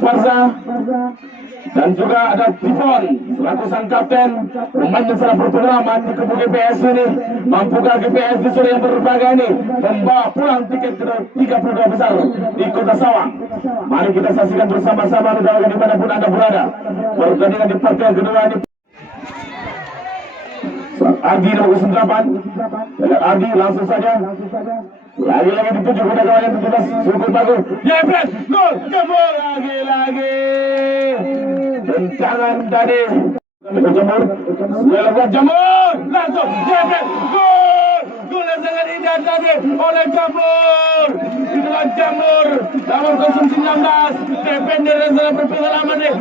Farza, dan juga ada Tifon selaku sang kapten pemain yang sangat berpengalaman di kubu GPS ini. Mampukah GPS di sore yang berbahagia ini membawa pulang tiket ke 32 besar di Kota Sawang? Mari kita saksikan bersama-sama dimanapun Anda berada. Pertandingan di partai kedua ini. Ardi nomor 98 dan Ardi langsung saja lagi-lagi dituju kepada kawan yang 17 cukup bagus. Jebret gol jemur lagi-lagi tentangan tadi jemur lewat jemur langsung jebret gol yang sangat indah tadi oleh Jamur di dalam Jamur nomor 019 defender yang sangat berpengalaman nih.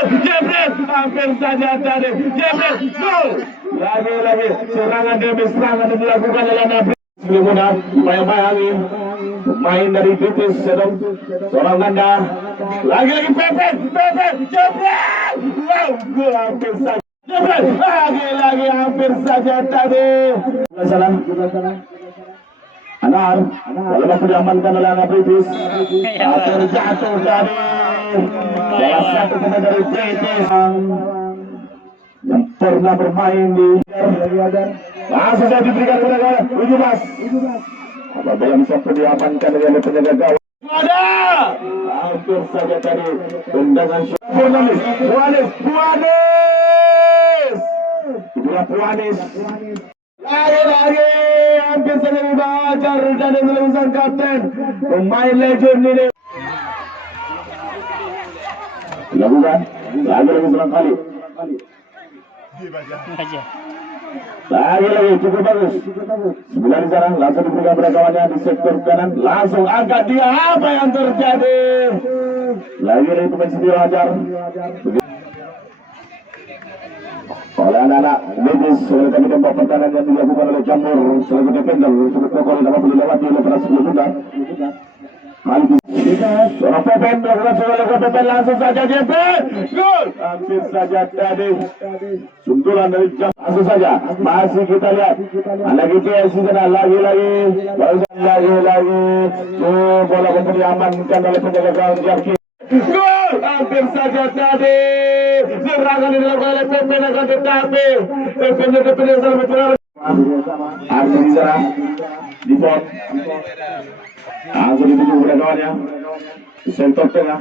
Jebret hampir saja tadi jebret gol lagi-lagi serangan demi serangan yang dilakukan oleh Nabi. Sebelum mudah main dari British seorang ganda lagi-lagi pepet jebret wow gol hampir saja jebret lagi-lagi hampir saja tadi salah Anar walaupun diamankan oleh anak British terjatuh tadi salah satu pemain dari British yang pernah bermain di langsung saja diberikan kepada 17 apabila yang sampai diamankan oleh penjaga gawang ada hampir saja tadi tendangan Puanis lagi hampir saja dibacar dan melepaskan kapten pemain legend ini dilakukan lagi serang kali lagi cukup bagus 9 di sana langsung diberikan pada kawannya di sektor kanan langsung angkat dia apa yang terjadi lagi pemain sendiri ajar oleh anak-anak Medis oleh kami tempat pertahanan yang dilakukan oleh Jamur selaku defender cukup kokoh dapat dilewati oleh para sebelum muda seorang Pepen melakukan seorang Pepen langsung saja jebret gol hampir saja tadi sundulan dari Jam langsung saja masih kita lihat lagi PS di sana lagi-lagi bola pun diamankan oleh penjaga gawang Jarki gol hampir saja tadi serangan yang dilakukan oleh Pepen akan tetapi Pepen yang sangat berpengaruh Ardi di sana di bot langsung dituju kepada kawannya di sentor tengah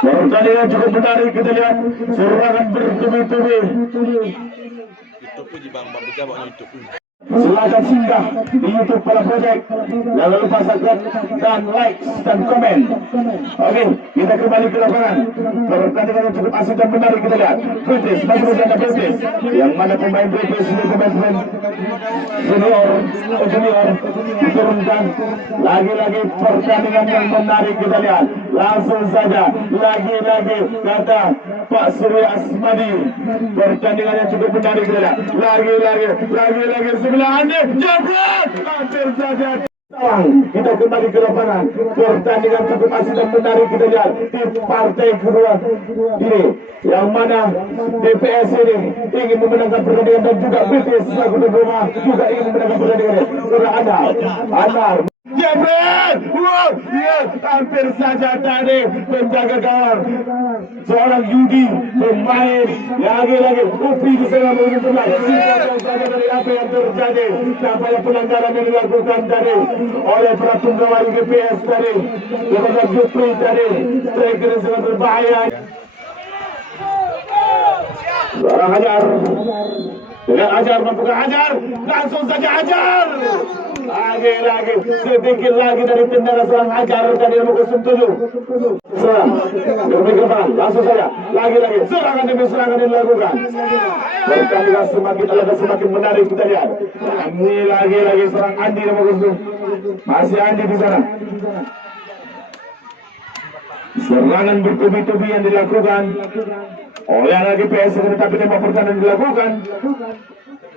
pertandingan cukup menarik kita lihat serangan bertubi-tubi silakan singgah di YouTube para project jangan lupa subscribe dan like dan komen. Oke, kita kembali ke lapangan pertandingan yang cukup asik dan menarik kita lihat British masih berjalan British yang mana pemain British ini pemain junior diturunkan lagi-lagi pertandingan yang menarik kita lihat langsung saja lagi-lagi kata Pak Surya Asmadi pertandingan yang cukup menarik kita lihat lagi-lagi sebelah anda jebret hampir saja kita kembali ke lapangan pertandingan cukup asik dan menarik kita lihat di partai kedua ini yang mana DPS ini ingin memenangkan pertandingan dan juga BTS selaku tuan rumah juga ingin memenangkan pertandingan ini sudah Anar jebret wow hampir saja tadi penjaga gawang seorang Yudi pemain lagi-lagi Upi di sana menunjukkan saja dari apa yang terjadi sampai pelanggaran yang dilakukan tadi oleh para pengawal GPS tadi kepada Jupri tadi striker yang sangat berbahaya seorang Hajar dengan Hajar membuka Hajar langsung saja Hajar lagi-lagi sedikit lagi dari tendangan seorang Hajar dari nomor 07 serang bermikrofon langsung saja lagi-lagi serangan demi serangan yang dilakukan pertandingan semakin menarik kita lihat ini lagi-lagi seorang Andi nomor 07 masih Andi di sana serangan bertubi-tubi yang dilakukan oleh anak GPS tetapi tembak pertahanan dilakukan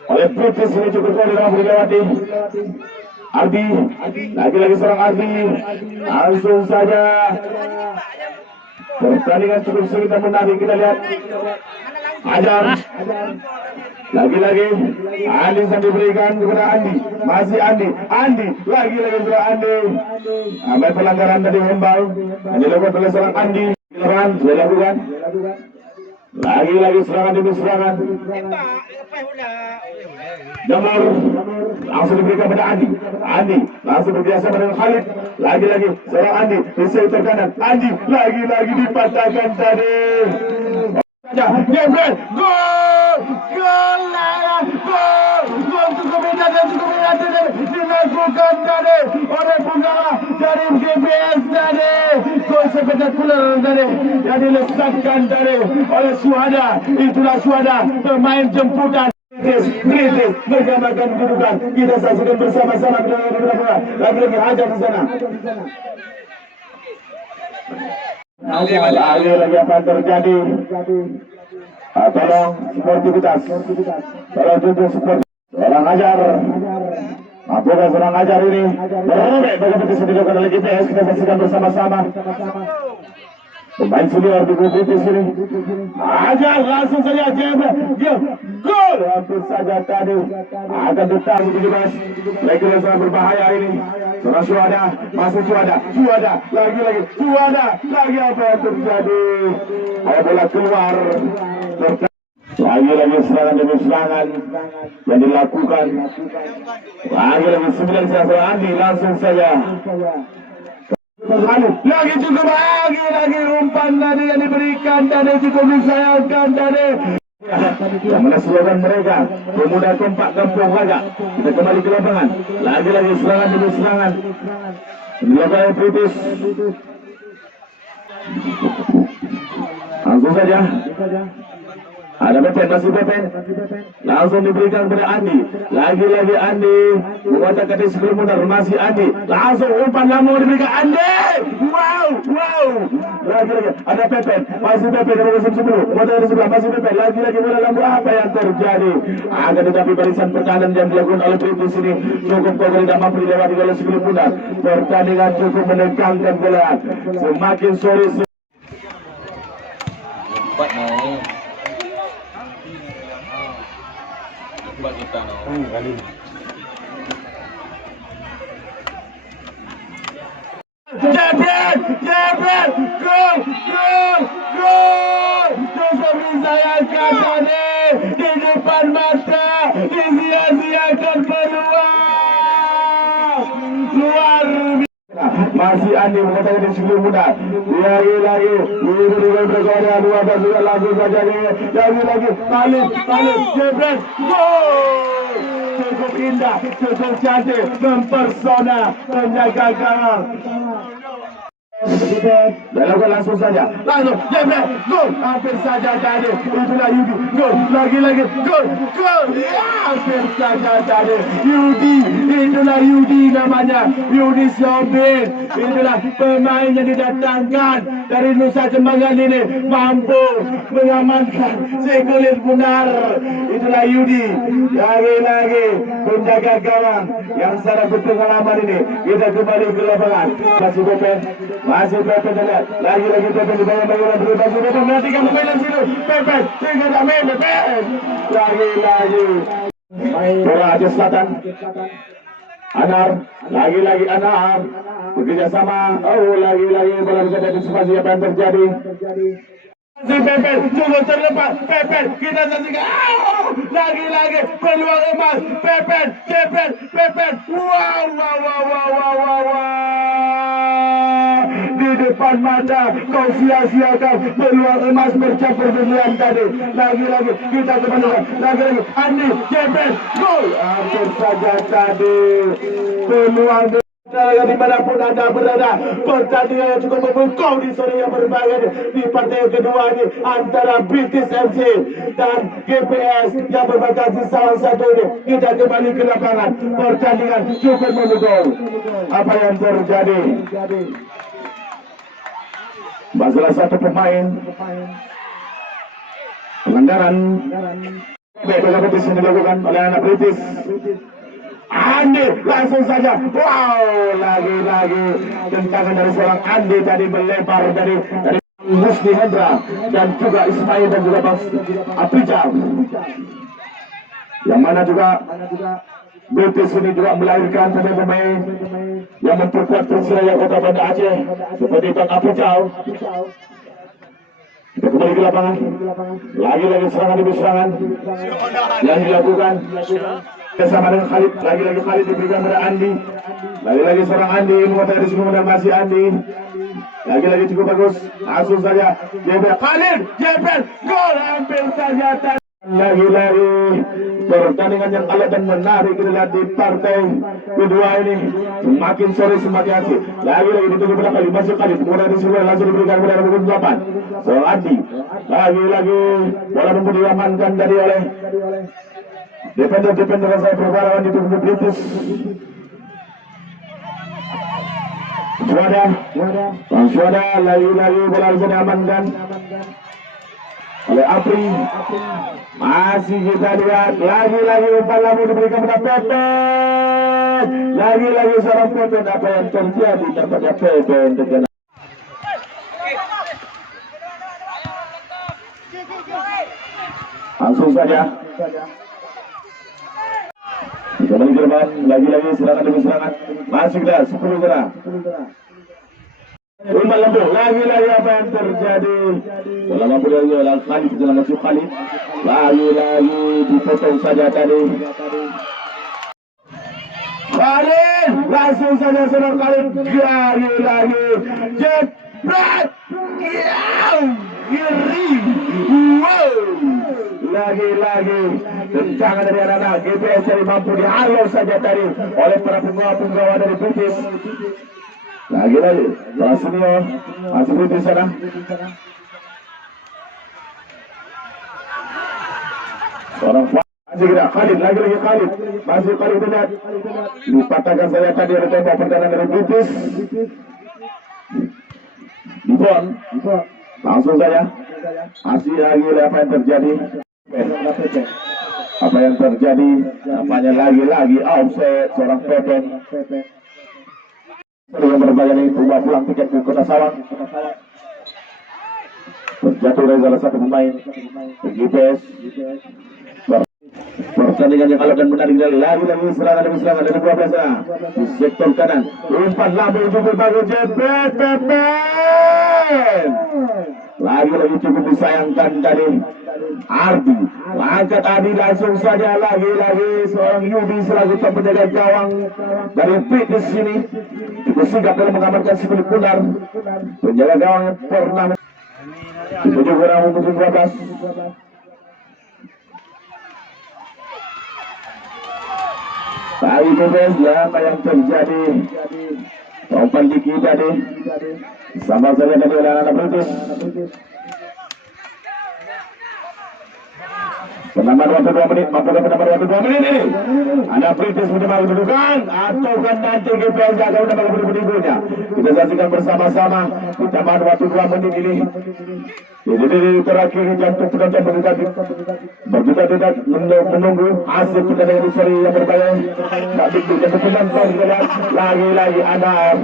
oleh British ini cukup kuat dalam dilewati Ardi lagi-lagi seorang Ardi langsung saja pertandingan cukup sulit dan menarik kita lihat Hajar. Lagi-lagi Andi yang diberikan kepada Andi. Masih Andi. Lagi-lagi kepada Andi. Ambil pelanggaran tadi Hembal. Yang dilakukan oleh seorang Andi. Dilakukan. Lagi-lagi serangan demi serangan. Jamur langsung diberikan pada Andi langsung berbiasa dengan Khalid. Lagi-lagi seorang Andi di sektor kanan. Andi lagi-lagi dipatahkan tadi. Jebret, gol cukup indah dilakukan tadi oleh penggawa dari GPS tadi. Gol spektakuler tadi yang dilesatkan tadi oleh Syuhada. Itulah Syuhada, pemain jemputan. Kritis menggamakan kedudukan. Kita saksikan bersama-sama lagi-lagi Hajar di sana. Lagi apa terjadi? Tolong sportivitas. Tolong tuntut sport. Seorang Hajar. Apakah seorang Hajar ini merobek bagaimana dilakukan oleh GPS? Kita saksikan bersama-sama. Pemain senior di grup di sini. Hajar langsung saja dia gol. Hampir saja tadi akan ditahan 17. Lagi-lagi sangat berbahaya ini. Seorang Syuhada, masih Syuhada, lagi apa yang terjadi? Ada bola keluar. Lagi-lagi serangan demi serangan yang dilakukan. Lagi-lagi 9 seorang Andi langsung saja. Lagi cukup lagi umpan tadi yang diberikan tadi cukup disayangkan tadi. Yang mana slogan mereka pemuda kompak kampung raga. Kita kembali ke lapangan. Lagi-lagi serangan demi serangan dilakukan kritis. Langsung saja ada Pepen, masih Pepen langsung diberikan kepada Andi. Lagi-lagi Andi mengatakan di sebelum mundur. Masih Andi langsung umpan lama diberikan Andi. Wow lagi-lagi ada Pepen, masih Pepen dari musim sebelum mengatakan di sebelah. Masih Pepen lagi-lagi bola lama. Apa yang terjadi? Akan tetapi barisan pertahanan yang dilakukan oleh British ini cukup kokoh, tidak mampu dilewati oleh sebelum mundur. Pertandingan cukup menegangkan bola. Semakin sore buat kita kali. Jebret, gol. Cukup disayangkan tadi di depan mata, disia-siakan peluang. Luar biasa. Masih Andi mengatakan di sebelum muda. Lagi dengan bergaya dua juga langsung saja lagi Khalid Jebret, gol. Cukup indah, cukup cantik, mempersona penjaga gawang. Lakukan langsung Jebret, gol. Hampir saja tadi. Itulah Yudi, gol. Lagi gol. Hampir saja tadi. Itulah Yudi namanya. Yudi Syobin. Itulah pemain yang didatangkan dari Nusa Kembangan ini, mampu mengamankan sekulir benar. Itulah Yudi. Lagi penjaga gawang yang sangat berpengalaman ini. Kita kembali ke lapangan. Masih Pepen lihat. Lagi Pepen di bawah Mayura berubah. Pepen matikan pemainan situ. Pepen tinggal Pepen. Lagi bola Aceh Selatan. Anar. Lagi Anar. Bekerja sama. Lagi bola bisa antisipasi apa yang terjadi. Si Pepen cukup terlepas. Pepen kita saksikan. Lagi peluang emas. Pepen Jebret. Wow. Di depan mata kau sia-siakan peluang emas bercampur berlian tadi. Lagi kita kembali. Lagi Andi Jebret, gol. Hampir saja tadi peluang dimanapun anda berada. Pertandingan yang cukup memukau di sore yang berbahaya di partai kedua ini antara British FC dan GPS yang berbatasi salah satu ini. Kita kembali ke lapangan. Pertandingan cukup memukau. Apa yang terjadi? Masalah satu pemain pelanggaran. Bagaimana disini dilakukan oleh anak British. Andi langsung saja. Wow, lagi tentangan dari seorang Andi tadi melebar dari Musni Hendra dan juga Ismail dan juga Bang Aprijal, yang mana juga BPS ini juga melahirkan pemain-pemain yang memperkuat Persiraya Kota Banda Aceh seperti Bang Aprijal. Kita kembali ke lapangan. Lagi-lagi serangan demi serangan yang dilakukan bersama dengan Khalid. Lagi-lagi Khalid diberikan kepada Andi. Lagi-lagi seorang Andi mengotak di sini dan masih Andi. Lagi-lagi cukup bagus. Langsung saja Jebel Khalid, Jebel gol, hampir saja. Lagi-lagi pertandingan yang alot dan menarik kita lihat di partai kedua ini, semakin sore semakin asik. Lagi-lagi ditunggu berapa kali masuk kali kemudian disuruh langsung diberikan kepada nomor 8 seorang Adi. Lagi-lagi bola pun diamankan tadi oleh defender saya berparawan di tubuh British. Suada lagi-lagi bola bisa diamankan oleh Apri. Masih kita lihat lagi-lagi umpan lambung diberikan kepada Pepe. Lagi-lagi seorang Pepe. Apa yang terjadi tampaknya Pepe terkena. Langsung saja kembali ke depan. Lagi-lagi serangan demi serangan. Masih kita 10 kira. Umpan lambung, lagi-lagi apa yang terjadi? Bola lambung dari Khalid dengan masuk Khalid. Lagi-lagi dipotong saja tadi. Khalid, langsung saja seorang Khalid. Lagi-lagi jepret, kiri, wow. Lagi-lagi tendangan dari anak-anak GPS yang mampu dihalau saja tadi oleh para penggawa dari British. Lagi-lagi Prasunyo masih di sana. Seorang masih kita Khalid, lagi-lagi Khalid, masih Khalid tidak dipatahkan saya tadi oleh tembak pertahanan dari British. Dipon, langsung saja. Masih lagi apa yang terjadi? Apa yang terjadi? Namanya lagi-lagi offset seorang Pepe. Yang berbahaya ini berubah pulang tiket ke Kota Sawang. Terjatuh dari salah satu pemain GPS. Pertandingan yang alot dan menarik dari lagi-lagi serangan demi serangan dari 12 di sektor kanan. Umpan lambung cukup bagus Pepe. Lagi-lagi cukup disayangkan tadi. Ardi angkat Adi langsung saja. Lagi-lagi seorang Yudi selaku penjaga gawang dari British sini cukup sigap dalam mengamankan si kulit pundar. Penjaga gawang yang pernah tujuh orang untuk 12. Tadi bebas apa yang terjadi? Umpan dikit tadi sama saja tadi oleh anak British. Penambahan waktu 2 menit, mampu penambahan waktu 2 menit ini. Ada British menerima kedudukan atau kan nanti GPS akan menambah kedudukannya. Kita saksikan bersama-sama penambahan waktu 2 menit ini. Jadi terakhir jantung penonton berdetak-detak menunggu hasil pertandingan seri yang berbahaya. Tak dikit yang penonton lagi-lagi ada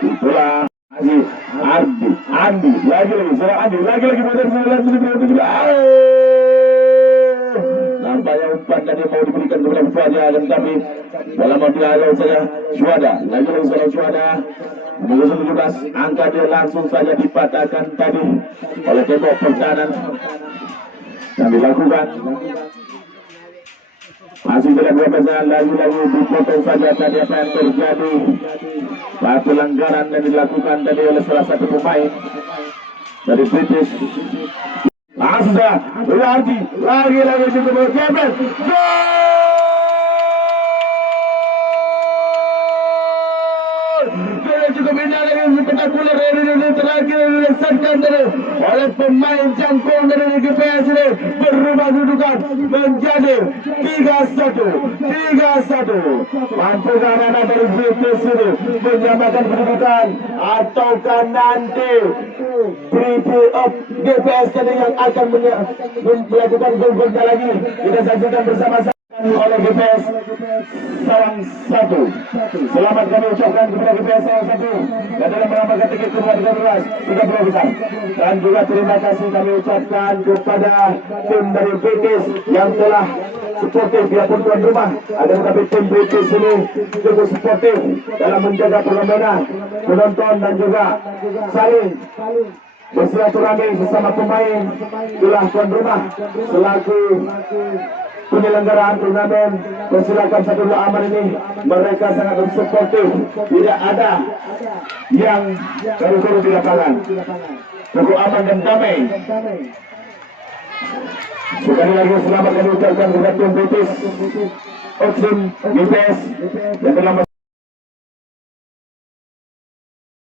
itulah Andi, lagi-lagi serang Andi, lagi-lagi nampaknya umpan tadi mau diberikan kepada Fuada dan tapi bola mau dihalau saja Suada, lagi-lagi seorang Suada nomor 17, angka dia langsung saja dipatahkan tadi oleh tembok pertahanan yang dilakukan. Masih tidak dua pesan lagi-lagi dipotong saja tadi apa yang terjadi. Pelanggaran yang dilakukan tadi oleh salah satu pemain dari British. Langsung saja berarti lagi-lagi cukup Jebel. Cukup indah dari spektakuler ini terakhir diletakkan oleh pemain jangkung dari GPS ini berubah kedudukan menjadi 3-1. Mampukah anak dari British ini menyamakan kedudukan ataukah nanti GPS tadi yang akan melakukan gol-golnya lagi? Kita saksikan bersama-sama. oleh GPS Sarang 1. Selamat kami ucapkan kepada GPS Sarang 1 yang telah menambahkan tiket ke 30 besar. Dan juga terima kasih kami ucapkan kepada tim dari British yang telah suportif, biarpun tuan rumah ada, tapi tim British ini cukup suportif dalam menjaga perlombaan penonton dan juga saling bersilaturahmi bersama pemain itulah tuan rumah selaku penyelenggaraan turnamen Persilakan Satu Aman ini. Mereka sangat bersuportif, tidak ada yang baru-baru di lapangan, cukup aman dan damai. Sekali lagi selamat kami ucapkan kepada tim British Oxfam GPS yang telah